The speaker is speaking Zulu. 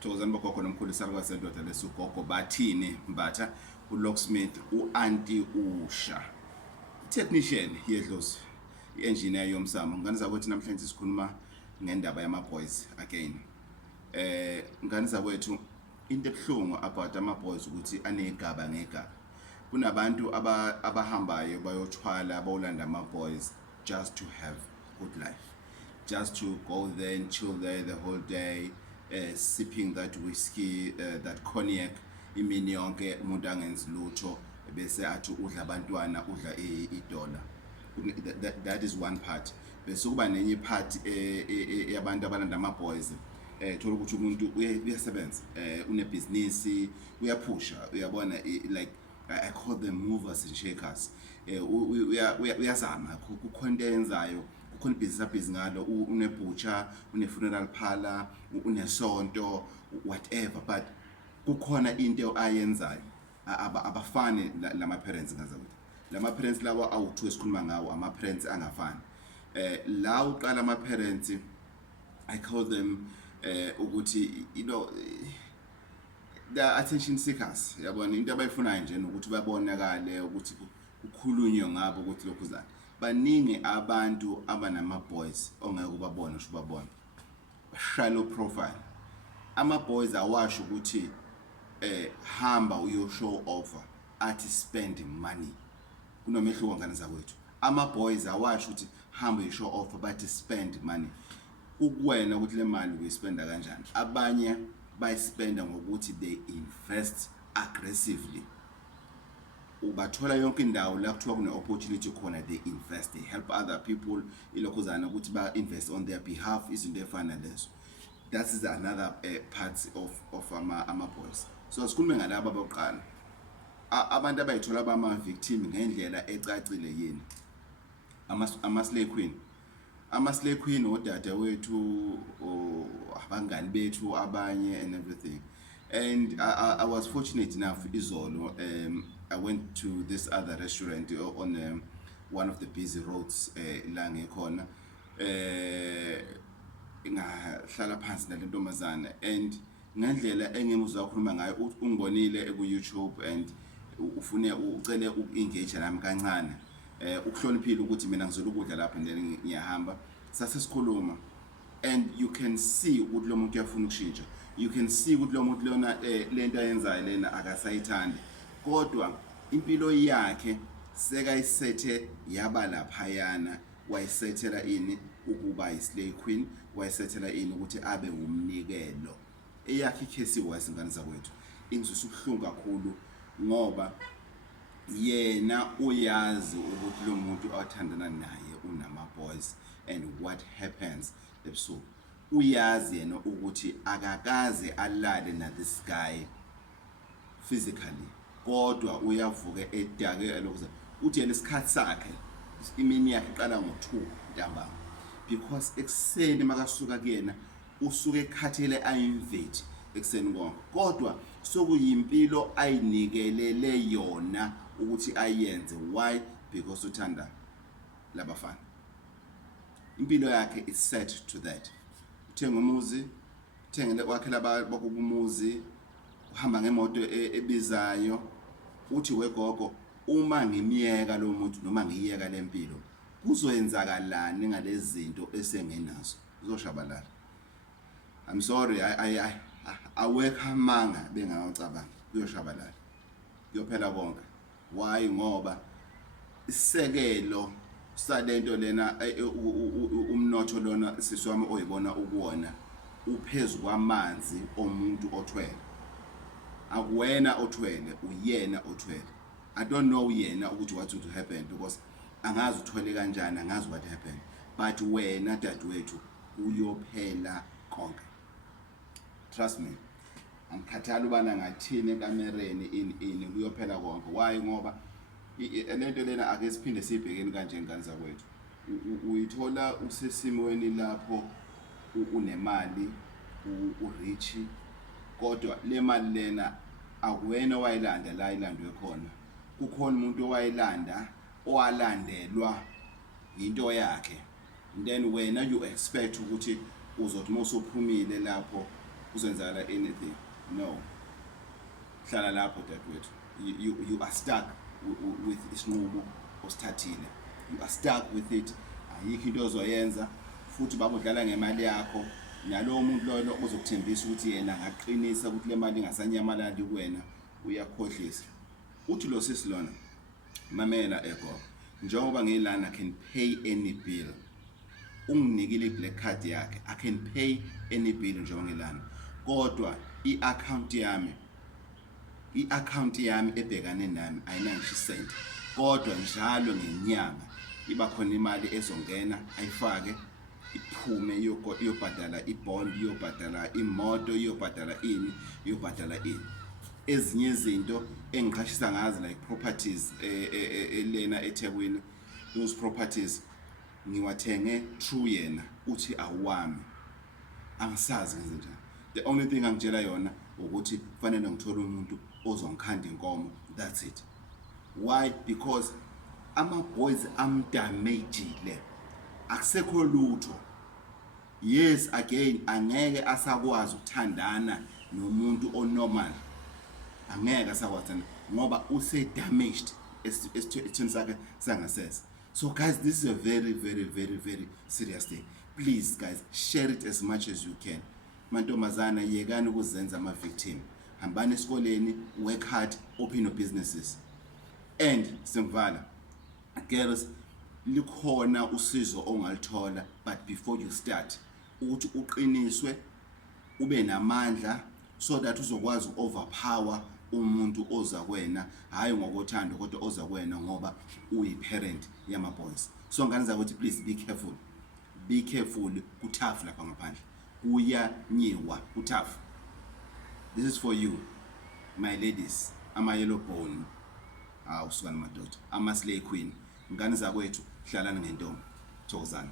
Thokozani bogogo nomkhulu isalukazi sendoda lesugogo bathini mbatha uLocksmith uAnti Usha technician yedlozi i-engineer yomsamo ngani zakwethu namhlanje sikhuluma ngendaba yama-boys again ngani zakwethu into ebuhlungu about ama-boys ukuthi anegaba ngegaba kunabantu abahambayo bayothwala bawulanda ama-boys just to have good life, just to go there and chill there the whole day, sipping that whiskey, that cognac imini yonke umuntu angenzi lutho bese athi udla abantwana udla idola. That is one part. Bese kuba nenye part yabantu abalanda ama-boys thola ukuthi umuntu uyasebenza unebusiness uyaphusha uyabona like I call them movers and shakers. Uyazama kukhona enzayo kukhona business ngalo unebutcher une-funeral parlor unesonto whatever but kukhona into ayenzayo abafani lama-parents ngazakuthi lama-parents lawa awu-2 esikhuluma ngawo ama-parents angafani la uqala ama-parents I call them ukuthi you know the attention seekers yabona into abayifunayo nje ukuthi babonakale ukuthi kukhulunywe ngabo ukuthi lokhu zani baningi abantu abanama-boys ongeke ubabone usho ubabona shallow profile ama-boys awasho ukuthi hamba uyo show offer athi spending money kunomehluko ngane zakwethu ama-boys awasho ukuthi hamba uyo show offer bathi spend money ukuwena ukuthi le mali uyispenda kanjani abanye bayispenda ngokuthi they invest aggressively ubathola yonke indawo la kuthiwa kune opportunity khona they invest they help other people ilokhuzana ukuthi ba invest on their behalf izinto efana lezo. That is another part of ama-boys. So sikhulume ngalabo aboqala abantu abayithola bama victim ngendlela ecacile yini ama-slay queen ama-slay queen odade wethu abangani bethu abanye and everything. And I was fortunate enough izolo I went to this other restaurant on one of the busy roads la ngekhona ngahlala phansi nalentombazana and ngendlela engimuzwa ukukhuluma ngayo ungibonile ku YouTube and ufune ucele u-engage nami kancane ukuhloniphile ukuthi mina ngizolo ukudla lapha then ngiyahamba sase sikhuluma and you can see ukuthi lo muntu uyafuna ukushintsha you can see ukuthi lo muntu lona lento ayenzayo lena akasayithandi kodwa impilo yakhe sekayisethe yaba laphayana wayisethela ini ukuba yi-slay queen wayisethela ini ukuthi abe umnikelo eyakhe ikhesi wasingane zakwethu ingizwisa ubuhlungu kakhulu ngoba yena uyazi ukuthi lo muntu athandana naye unama-boys and what happens ebusuku uyazi yena ukuthi akakaze alale na this guy physically kodwa uyavuka edake elokuza uthi yena isikhathi sakhe imini yakhe iqala ngo-2 ntambama because ekseni makasuka kuyena usuke ekhathele ayimveti ekseni konke kodwa sokuyimpilo ayinikelele yona ukuthi ayenze why because uthanda labafana impilo yakhe is set to that uthenga umuzi uthengele wakhe labakumuzi uhamba ngemoto ebizayo uthi wegogo uma ngimiyeka lo muntu noma ngiyeka lempilo kuzoyenzakalani ngalezi zinto esengenazo uzoshabalala. I'm sorry awekho amanga bengawacabanga kuyoshabalala kuyophela konke why ngoba isekelo salento lena umnotho lona siswami oyibona ukuwona uphezulu kwamanzi omuntu othwele akuwena othwele uyena othwele. I don't know yena ukuthi what would happen because angazi uthwele kanjani angazi what happened but wena dadewethu uyophela konke trust me angikhathali ubana ngathini ekamereni ini kuyophela konke why ngoba lento lena ake siphinde sibhekeni kanje ngane zakwethu uyithola usesimweni lapho unemali urich kodwa le mali lena akuwena wayilanda la ilandwe khona kukhona umuntu owayilanda owalandelwa into yakhe then wena you expect ukuthi uzothi mosophumile lapho uzenzala anything. No, hlala lapho dadewethu. You are stuck with isinqumo osithathile. You are stuck with it. Ayikho into ozoyenza futhi babudlala ngemali yakho. Nalowo muntu loyo ozokuthembisa ukuthi yena ngaqinisa ukuthi le mali ingasanyamalali kuwena, uyakhohlisa. Uthi lo sisi lona, mamela ego, njengoba ngilana I can pay any bill. Unginikile i-black card yakhe, I can pay any bill njengoba ngilana. Kodwa i-account yami ebhekane nami ayinangisho isenti. Kodwa njalo ngenyanga iba khona imali ezongena ayifake iphume iyobhadala ibond, iyobhadala imoto, iyobhadala ini. Ezinye izinto engiqhashisa ngazo like properties lena eThekwini, those properties ngiwathenge through yena, uthi awami. Angisazi ngenze njani. The only thing angitshela yona ukuthi kufanele ngithole umuntu ozongikhanda inkomo, that's it. Why? Because ama boys amdamagile, akusekho lutho. Yes, again angeke asakwazi ukuthandana nomuntu onormal, angeke asakwazi ngoba use damaged esithweni sakhe sangasese. So guys, this is a very serious thing. Please guys, share it as much as you can. Mantombazana, yekani ukuzenza ama victim. Hambani esikoleni, work hard, open your businesses. And Simvala, girls, likhona usizo ongalithola, but before you start, ukuthi uqiniswe, ube namandla, so that uzokwazi overpower umuntu oza kwena, hayi ngokothando kodwa oza kwena ngoba uyi-parent yama boys. So ngani zakuthi please be careful, kutough lapha ngaphandle, kuyanyiwa, kutough. This is for you, my ladies, ama-yellow bone, usukani madoda, ama-slay queen. Ngani zakwethu, hlalani ngentombi, thokozani.